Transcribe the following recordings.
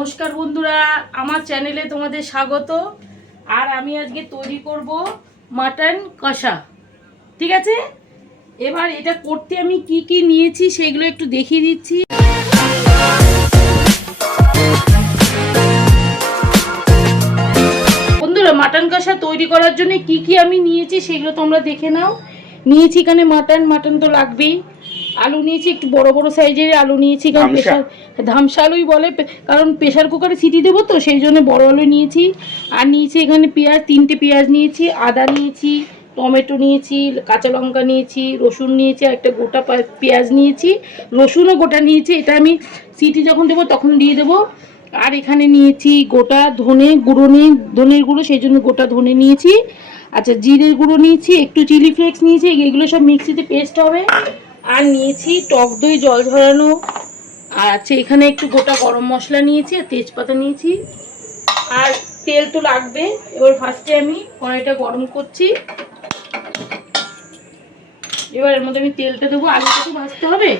নমস্কার বন্ধুরা, আমার চ্যানেলে তোমাদের স্বাগত। আর আমি আজকে তৈরি করব মাটন কষা। ঠিক আছে, এবার এটা করতে আমি কি কি নিয়েছি সেগুলো একটু দেখিয়ে দিচ্ছি। বন্ধুরা, মাটন কষা তৈরি করার জন্য কি কি আমি নিয়েছি সেগুলো তোমরা দেখে নাও। নিয়েছি এখানে মাটন তো লাগবেই। আলু নিয়েছি, একটু বড় বড় সাইজের আলু নিয়েছি, কারণ ধামসা আলুই বলে, কারণ প্রেশার কুকারে সিটি দেবো তো সেই জন্য বড় আলু নিয়েছি। আর নিয়েছি এখানে পেঁয়াজ, 3টে পেঁয়াজ নিয়েছি, আদা নিয়েছি, টমেটো নিয়েছি, কাঁচা লঙ্কা নিয়েছি, রসুন নিয়েছি, আর একটা গোটা পেঁয়াজ নিয়েছি, রসুনও গোটা নিয়েছি। এটা আমি সিটি যখন দেবো তখন দিয়ে দেবো। আর এখানে নিয়েছি গোটা ধনের গুঁড়ো, সেই জন্য গোটা ধনে নিয়েছি। আচ্ছা, জিরের গুঁড়ো নিয়েছি, একটু চিলি ফ্লেক্স নিয়েছি, এগুলো সব মিক্সিতে পেস্ট হবে। আর নিয়েছি টক দই জল ঝরানো। আর আছে এখানে একটু গোটা গরম মশলা নিয়েছি, আর তেজপাতা নিয়েছি। আর তেল তো লাগবে। এবার ফার্স্টে আমি কড়াইটা গরম করছি। এবার এর মধ্যে আমি তেলটা দেবো। আলুটা তো ভাজতে হবে,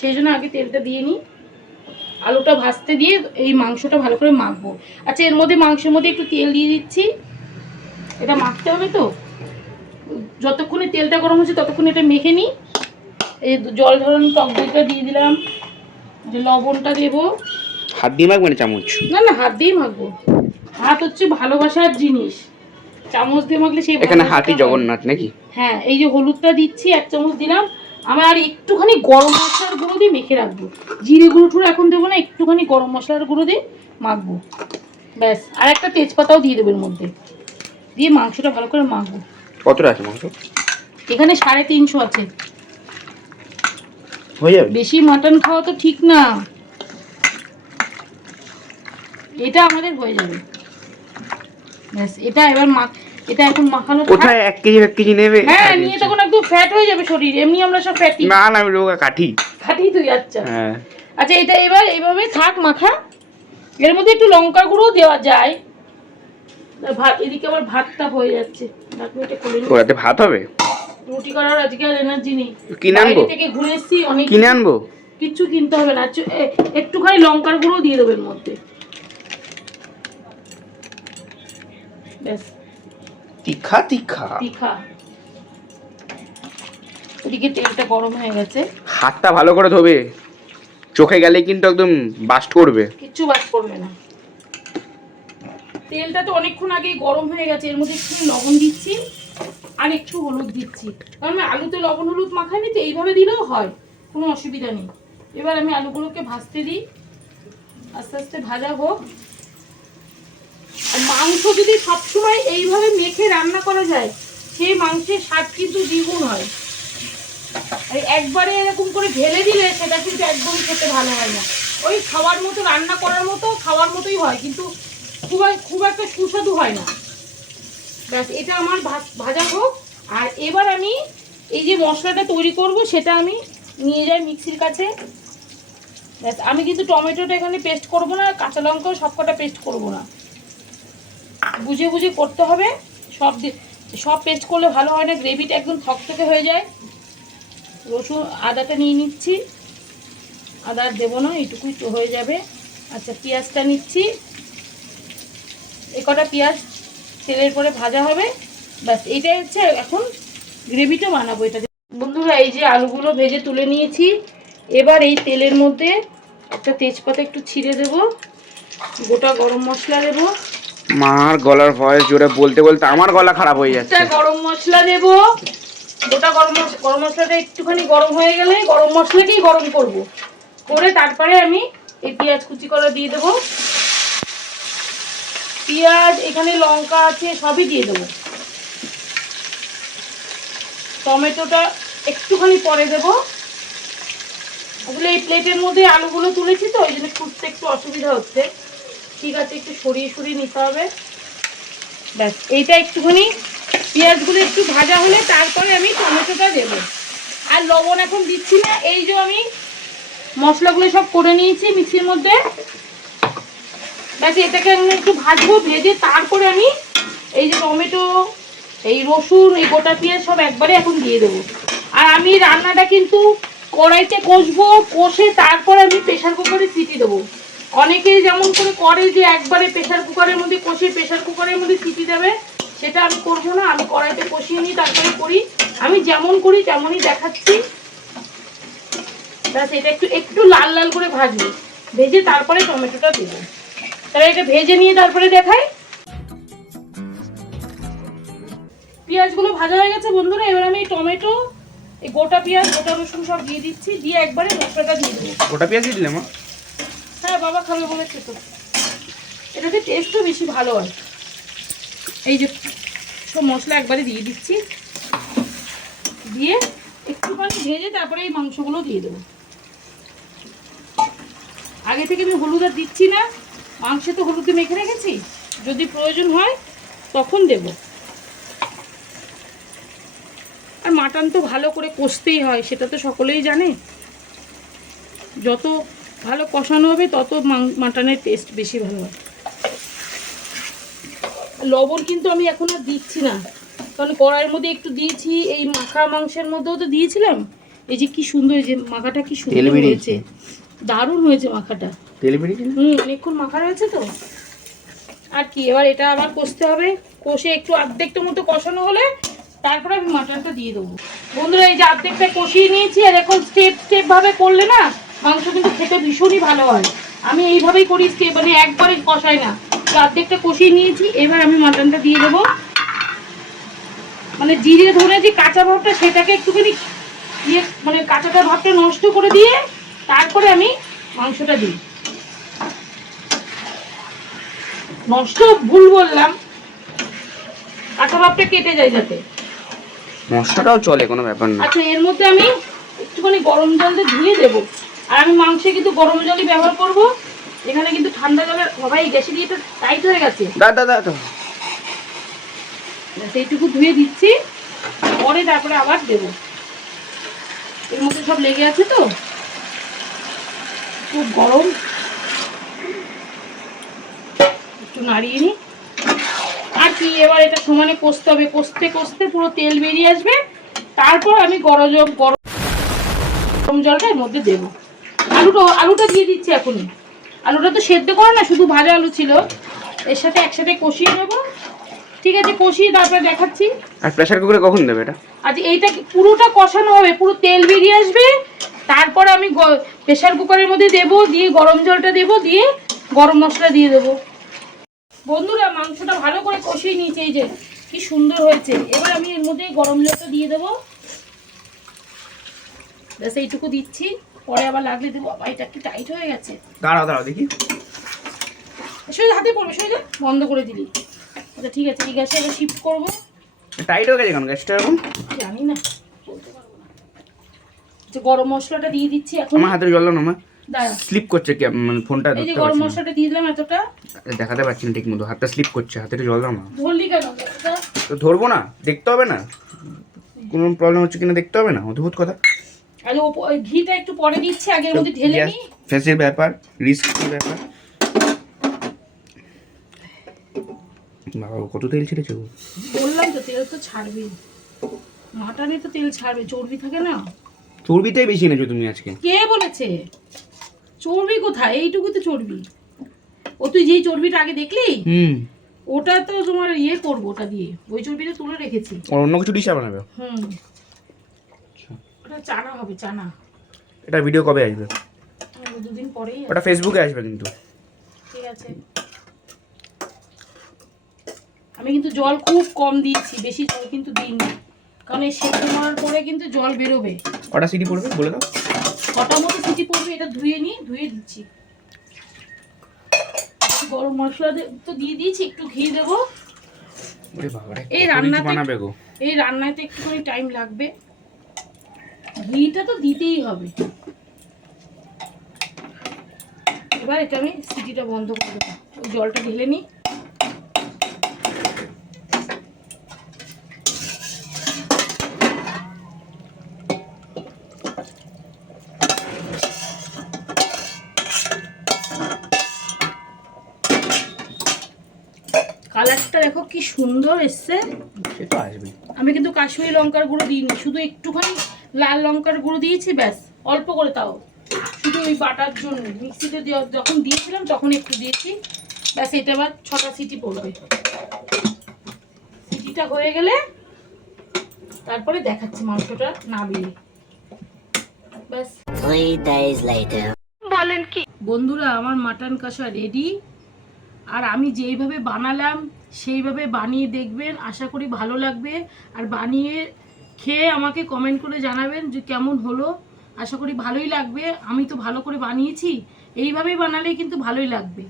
সেই জন্য আগে তেলটা দিয়ে নিই। আলুটা ভাজতে দিয়ে এই মাংসটা ভালো করে মাখবো। আচ্ছা, এর মধ্যে মাংসের মধ্যে একটু তেল দিয়ে দিচ্ছি, এটা মাখতে হবে তো। যতক্ষণে তেলটা গরম হচ্ছে ততক্ষণ এটা মেখে নিই। এই জল ঝরানো টক দইটা দিয়ে দিলাম, যে লবণটা দেবো। হাত দিয়ে মাখবেন চামচ? না না, হাত দিয়েই মাখবো। হাত হচ্ছে ভালোবাসার জিনিস, চামচ দিয়ে মাখলে সেই এখানে হাতই জগন্নাথ নাকি? হ্যাঁ, এই যে হলুদটা দিচ্ছি, 1 চামচ দিলাম। আমার আর একটুখানি গরম মশলার গুঁড়ো দিয়ে মেখে রাখবো। জিরে গুঁড়ো টুড়ো এখন দেবো না, একটুখানি গরম মশলার গুঁড়ো দিয়ে মাখবো, ব্যাস। আর একটা তেজপাতাও দিয়ে দেবো এর মধ্যে, দিয়ে মাংসটা ভালো করে মাখবো। কতটা আছে মাংস? এখানে 350 আছে। হয়ে যাবে? বেশি মাটন খাওয়া তো ঠিক না, এটা আমাদের হয়ে যাবে, ব্যাস। এটা এবার এটা এখন মাখানো। কোথায় 1 কেজি নেবে? হ্যাঁ, নিয়ে তখন একদম ফ্যাট হয়ে যাবে শরীর। এমনি আমরা সব ফ্যাটি। না না, আমি রোগা কাঠি তুই। আচ্ছা হ্যাঁ। আচ্ছা, এটা এবার এইভাবে থাক মাখা। এর মধ্যে একটু লঙ্কার গুঁড়ো দেওয়া যায়। এদিকে আবার ভাতটা হয়ে যাচ্ছে, ওরাতে ভাত হবে। রুটি করার আজকে আর এনার্জি নেই। কিনে আনবো? থেকে ঘুরে এসেছি, অনেক কিনে আনবো। কিচ্ছু কিনতে হবে না। একটুখানি লঙ্কার গুঁড়ো দিয়ে দেবো এর মধ্যে, ব্যাস। তীখা তীখা তীখা। ওদিকে তেলটা গরম হয়ে গেছে। হাতটা ভালো করে ধোবে, চোখে গেলে কিন্তু একদম বাস্ট করবে। কিচ্ছু বাস্ট করবে না। তেলটা তো অনেকক্ষণ আগেই গরম হয়ে গেছে। এর মধ্যে একটু লবণ দিচ্ছি আর একটু হলুদ দিচ্ছি, কারণ আলুতে লবণ হলুদ মাখাইনি তো, এইভাবে দিলেও হয়, কোনো অসুবিধা নেই। এবার আমি আলুগুলোকে ভাজতে দিই, আস্তে আস্তে ভাজা হোক। আর মাংস যদি সবসময় এইভাবে মেখে রান্না করা যায়, সেই মাংসের স্বাদ কিন্তু দ্বিগুণ হয়। একবারে এরকম করে ঢেলে দিলে সেটা কিন্তু একদম খেতে ভালো হয় না। ওই খাওয়ার মতো, রান্না করার মতো খাওয়ার মতোই হয়, কিন্তু খুব একটা সুস্বাদু হয় না। ব্যাস, এটা আমার ভাজা হোক। আর এবার আমি এই যে মশলাটা তৈরি করব সেটা আমি নিয়ে যাই মিক্সির কাছে। ব্যাস, আমি কিন্তু টমেটোটা এখানে পেস্ট করব না, কাঁচা লঙ্কাও সবকটা পেস্ট করব না, বুঝে বুঝে করতে হবে। সব পেস্ট করলে ভালো হয় না, গ্রেভিটা একদম থকথকে হয়ে যায়। রসুন আদাটা নিয়ে নিচ্ছি, আদা আর দেবো না, এইটুকুই তো হয়ে যাবে। আচ্ছা, পেঁয়াজটা নিচ্ছি, কটা পেঁয়াজ তেলের পরে ভাজা হবে, ব্যাস। এইটাই হচ্ছে এখন গ্রেভিটা বানাবো এটা। বন্ধুরা, এই যে আলুগুলো ভেজে তুলে নিয়েছি। এবার এই তেলের মধ্যে একটা তেজপাতা একটু ছিঁড়ে দেব, গোটা গরম মশলা দেব। মার গলার ভয়েস জোরে বলতে বলতে আমার গলা খারাপ হয়ে যাচ্ছে। গরম মশলা দেব, গোটা গরম মশলাটা একটুখানি গরম হয়ে গেলে গরম মশলাকেই গরম করে তারপরে আমি এই পেঁয়াজ কুচি করা দিয়ে দেবো। পেঁয়াজ, এখানে লঙ্কা আছে, সবই দিয়ে দেবো। টমেটোটা একটুখানি পরে দেবো। আসলে এই প্লেটের মধ্যে আলুগুলো তুলেছি তো, ওই জন্য খুঁজতে একটু অসুবিধা হচ্ছে। ঠিক আছে, একটু সরিয়ে সরিয়ে নিতে হবে, ব্যাস। এইটা একটুখানি পেঁয়াজগুলো একটু ভাজা হলে তারপরে আমি টমেটোটা দেবো। আর লবণ এখন দিচ্ছি না। এই যে আমি মশলাগুলো সব করে নিয়েছি মিক্সির মধ্যে, ব্যাস। এটাকে আমি একটু ভাজবো, ভেজে তারপরে আমি এই যে টমেটো, এই রসুন, এই গোটা পেঁয়াজ সব একবারে এখন দিয়ে দেবো। আর আমি রান্নাটা কিন্তু কড়াইতে কষবো, কষে তারপরে আমি প্রেশার কুকারে সিটি দেবো। অনেকেই যেমন করে যে একবারে প্রেসার কুকারের মধ্যে কষিয়ে প্রেসার কুকারের মধ্যে সিটি দেবে, সেটা আমি করবো না। আমি কড়াইতে কষিয়ে নিই, তারপরে করি। আমি যেমন করি তেমনই দেখাচ্ছি। ব্যাস, এটা একটু লাল লাল করে ভাজবো, ভেজে তারপরে টমেটোটা দেবো। তাহলে এটা ভেজে নিয়ে তারপরে দেখাই। পেঁয়াজগুলো ভাজা হয়ে গেছে বন্ধুরা। এবার আমি টমেটো, এই গোটা পেঁয়াজ, গোটা রসুন সব দিয়ে দিচ্ছি, দিয়ে একবারে মশলাটা দিয়ে দেবো। গোটা পেঁয়াজ দিয়ে দিলাম? হ্যাঁ, বাবা খাবে বলেছে তো। এটাতে টেস্টও বেশি ভালো হয়। এই যে সব মশলা একবারে দিয়ে দিচ্ছি, দিয়ে একটুখানি ভেজে তারপরে এই মাংসগুলো দিয়ে দেবো। আগে থেকে আমি হলুদ আর দিচ্ছি না, মাংসে তো হলুদ মেখে রেখেছি, যদি প্রয়োজন হয় তখন দেব। আর মাটন তো ভালো করে কষতেই হয়, সেটা তো সকলেই জানে। যত ভালো কষানো হবে তত মাটনের টেস্ট বেশি ভালো হয়। লবণ কিন্তু আমি এখন আর দিচ্ছি না, কারণ কড়াইয়ের মধ্যে একটু দিয়েছি, এই মাখা মাংসের মধ্যেও তো দিয়েছিলাম। এই যে কি সুন্দর, এই যে মাখাটা কি সুন্দর হয়েছে, দারুণ হয়েছে মাখাটা। তেল বেরিয়েছে, অনেকক্ষণ মাখা রয়েছে তো। আর কি, এবার এটা আবার কষতে হবে। কষে একটু অর্ধেকটা মতো কষানো হলে তারপরে আমি মাটনটা দিয়ে দেবো। বন্ধুরা, এই যে অর্ধেকটা কষিয়ে নিয়েছি, আর এখন স্টেপ ভাবে করলে না মাংস কিন্তু খেতে ভীষণই ভালো হয়। আমি এইভাবেই করি, মানে একবারে কষাই না। অর্ধেকটা কষিয়ে নিয়েছি, এবার আমি মাটনটা দিয়ে দেবো। মানে জিরে ধরে যে কাঁচা ভাবটা, সেটাকে একটুখানি দিয়ে, মানে কাঁচাটা ভাবটা নষ্ট করে দিয়ে তারপরে আমি মাংসটা দিই। নষ্ট ভুল বললাম, কাঁচা ভাবটা কেটে যায় যাতে। নষ্টটাও চলে, কোনো ব্যাপার না। আচ্ছা, এর মধ্যে আমি একটুখানি গরম জল দিয়ে ধুয়ে দেবো। আর আমি মাংসে কিন্তু গরম জলই ব্যবহার করব। এখানে কিন্তু ঠান্ডা জলের, সবাই গ্যাসে দিয়ে তো টাইট হয়ে গেছে। সেইটুকু ধুয়ে দিচ্ছি, পরে তারপরে আবার দেবো। এর মধ্যে সব লেগে আছে তো, খুব গরম। একটু নাড়িয়ে নিই। আর কি, এবার এটা সমানে কষতে হবে। কষতে কষতে পুরো তেল বেরিয়ে আসবে, তারপর আমি গরম জলটা এর মধ্যে দেবো। আলুটা দিয়ে দিচ্ছি এখনই। আলুটা তো সেদ্ধ করে না, শুধু ভাজা আলু ছিল, এর সাথে একসাথে কষিয়ে নেবো। ঠিক আছে, কষিয়ে তারপরে দেখাচ্ছি। আর প্রেসার কুকারে কখন দেবে এটা? আজ এইটা পুরোটা কষানো হবে, পুরো তেল বেরিয়ে আসবে, তারপর আমি প্রেসার কুকারের মধ্যে দেবো, দিয়ে গরম জলটা দেবো, দিয়ে গরম মশলা দিয়ে দেবো। বন্ধুরা, মাংসটা ভালো করে কষিয়ে নিয়েছি, এই যে কি সুন্দর হয়েছে। এবার আমি এর মধ্যে গরম জলটা দিয়ে দেবো। ব্যাস, এইটুকু দিচ্ছি, পরে আবার লাগলে দেবো। বাবা, এটা কি টাইট হয়ে গেছে। দাঁড়াও দেখি। সোজা হাতে পড়বে, সোজা বন্ধ করে দিলি। আচ্ছা ঠিক আছে, এই গ্যাসে আবার শিফট করবো। টাইট হয়ে গেছে কেন গ্যাসটা এখন? জানি না, বলতে পারবো না। আচ্ছা, গরম মশলাটা দিয়ে দিচ্ছি এখন। আমার হাতে জল দাও না, মা দাঁড়া, স্লিপ করছে, কি মানে ফোনটা এই যে ধরতে গরম পারছি না। মশলাটা দিয়ে দিলাম এতটা। দেখাতে পারছি না ঠিক মতো, হাতটা স্লিপ করছে। হাতে জল দাও না। ধরলি কেন এটা? তো ধরবো না, দেখতে হবে না কোনো প্রবলেম হচ্ছে কিনা, দেখতে হবে না, অদ্ভুত কথা। আর ঘিটা একটু পরে দিচ্ছি, আগের মধ্যে ঢেলে নিই। ফেসের ব্যাপার, রিস্কের ব্যাপার। বাবা, কত তেল ছেড়েছে গো। বললাম তো, তেল তো ছাড়বে, মাটনে তো তেল ছাড়বে, চর্বি থাকে না। চর্বিটাই বেশি এনেছো তুমি আজকে। কে বলেছে? চর্বি কোথায়? এইটুকু তো চর্বি। ও তুই যেই চর্বিটা আগে দেখলি, ওটা তো তোমার ইয়ে করবো, ওটা দিয়ে ওই চর্বিটা তুলে রেখেছি। আর অন্য কিছু ডিশ বানাবে? ওটা চানা হবে, চানা। এটা ভিডিও কবে আসবে? দুদিন পরেই। ওটা ফেসবুকে আসবে কিন্তু। ঠিক আছে। আমি কিন্তু জল খুব কম দিয়েছি, বেশি জল কিন্তু দিইনি, কারণ এই সেদ্ধ করার পরে কিন্তু জল বেরোবে। কটা সিটি পড়বে বলে দাও? কটা মতো সিটি পড়বে, এটা ধুয়ে দিচ্ছি। গরম মশলা তো দিয়ে দিয়েছি, একটু ঘি দেবো। এই রান্নাতে একটুখানি টাইম লাগবে, ঘিটা তো দিতেই হবে। এবার এটা আমি সিটিটা বন্ধ করে দেবো, ওই জলটা ঢেলে নিই। কালারটা দেখো কি সুন্দর এসছে। সেটা আসবে। আমি কিন্তু কাশ্মীরি লঙ্কার গুঁড়ো দিইনি, শুধু একটুখানি লাল লঙ্কার গুঁড়ো দিয়েছি, ব্যাস অল্প করে, তাও শুধু ওই বাটার জন্য মিক্সিতে যখন দিয়েছিলাম তখন একটু দিয়েছি, ব্যাস এটা আবার 6টা সিটি পড়বে। সিটিটা হয়ে গেলে তারপরে দেখাচ্ছি মাংসটা নাবিয়ে। ব্যাস 3 days later. বলেন কি বন্ধুরা, আমার মাটন কষা রেডি। আর আমি যেইভাবে বানালাম সেইভাবে বানিয়ে দেখবেন, আশা করি ভালো লাগবে। আর বানিয়ে খেয়ে আমাকে কমেন্ট করে জানাবেন যে কেমন হলো। আশা করি ভালোই লাগবে, আমি তো ভালো করে বানিয়েছি, এইভাবেই বানালেই কিন্তু ভালোই লাগবে।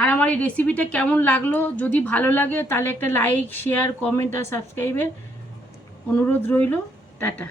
আর আমার এই রেসিপিটা কেমন লাগলো, যদি ভালো লাগে তাহলে একটা লাইক, শেয়ার, কমেন্ট আর সাবস্ক্রাইবের অনুরোধ রইল। টাটা।